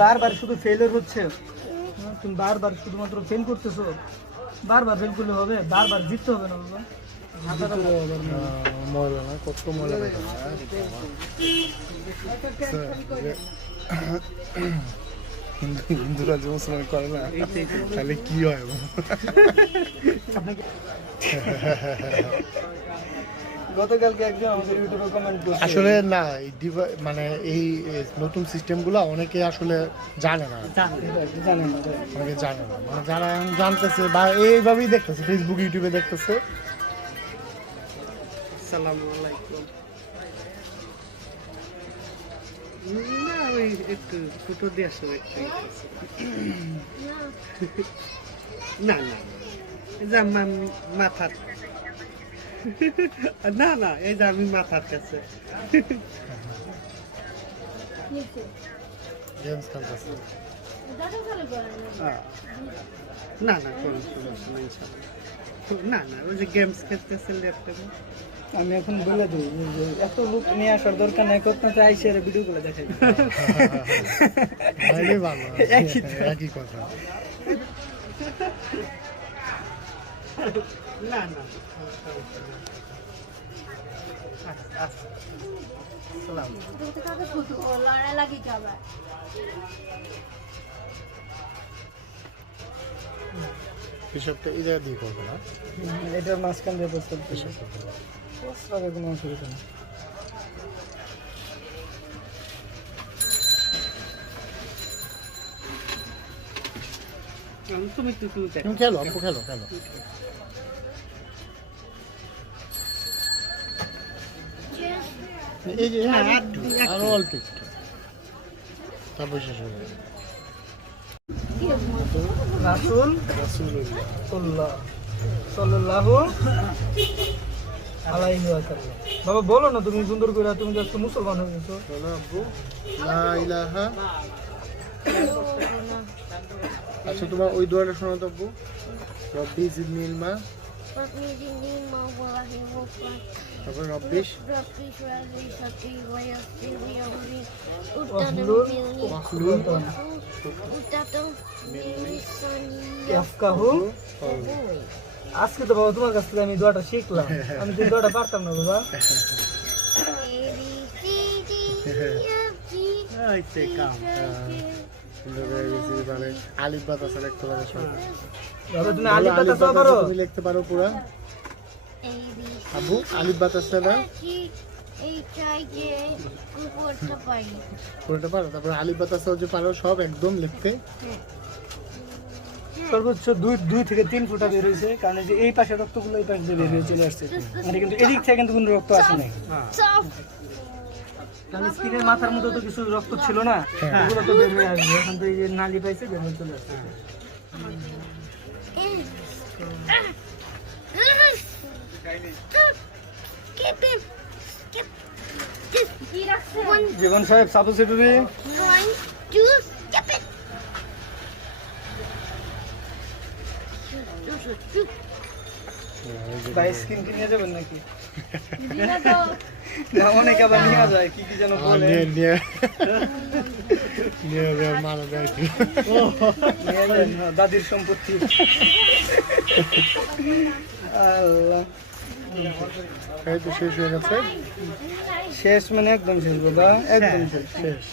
বারবার শুধু ফেলিওর হচ্ছে, তুমি বারবার শুধুমাত্র ফেল করতেছো। বারবার ফেল করলে হবে? বারবার জিততে হবে না বাবা। ময়লা না, কত ময়লা থাকে হিন্দুরা যে মুসলমান করে না, তাহলে কি হয়? গতকালকে একজন আমাদের ইউটিউবে কমেন্ট করছে, আসলে না মানে এই নতুন সিস্টেমগুলো অনেকে আসলে জানে না, জানেন না অনেকে জানে না, মানে যারা এখন জানতেছে বা এইভাবেই দেখতেছে, ফেসবুক ইউটিউবে দেখতেছে। আসসালামু আলাইকুম। না ওই একটু ফুটো দিয়ে আসলে না না এই যে আমার মাথার না না এই যে আমি মাথার কাছে গেমস খেলতেছে। না না কোনো সমস্যা নেই ইনশাআল্লাহ। না না ওই যে গেমস খেলতেছে ল্যাপটপে। আমি এখন বলে দিই যে এত লোক নিয়ে আসার দরকার নাই, আপনাকে আইসে ভিডিও গুলো দেখাই। ভালোই ভালো, একই তো। একই কথা। না না এসবটা এই জায়গা দিয়ে করবে না, এটার মাঝখান দিয়ে প্রস্তাব এসব করবে না। প্রস্তাবে কোনো অসুবিধা নেই। তুমি তো তুমি তুমি খেলো, অল্প খেলো খেলো। এই যে হ্যাঁ, আরো অল্প একটু, তারপর শেষ হয়ে যাবে। রাসূল রাসূলুল্লাহ সাল্লাল্লাহু আলাইহি ওয়াসাল্লাম। বাবা বলো না তুমি সুন্দর করে, তুমি তো মুসলমান হয়ে গেছো। বলো আব্বু, লা ইলাহা। আচ্ছা তোমার ওই দোয়াটা শোনো তো আব্বু, রব্বি জিদনি ইলমা, তারপর রব্বিশ ইয়াফকাহু। আজকে তো বাবা তোমার কাছ থেকে আমি দোয়াটা শিখলাম, আমি তো দোয়াটা পারতাম না বাবা। আলিফ বাতা সিলেক্ট করে দাও। বাবা তুমি আলিফ বাতা পারো? তুমি লিখতে পারো পুরা আব্বু? আলিফ বাতা না পুরোটা পারো? তারপরে আলিফ বাতা যে পারো সব একদম লিখতে। সর্বোচ্চ 2 থেকে 3 ফোঁটা বের হয়েছে, কারণ এই যে এই পাশে রক্তগুলো এই পাশে বের হয়ে চলে আসছে, মানে কিন্তু এদিক থেকে কিন্তু কোনো রক্ত আসে নাই। কারণ স্কিনের মাথার মধ্যে তো কিছু রক্ত ছিল না, ওগুলো তো বের হয়ে আসবে। এখন তো এই যে নালি পাইছে, বের হয়ে চলে আসছে। জীবন সাহেব সাবসিডি ভাই স্কিন কি নিয়ে যাবেন নাকি? না, অনেক আবার নিয়ে যায়, কি কি যেন বলে। নিয়ে মারা দেয় কি? নিয়ে যায় না, দাদির সম্পত্তি। আল্লাহ, এই তো শেষ হয়ে গেছে। শেষ মানে একদম শেষ বাবা, একদম শেষ। শেষ।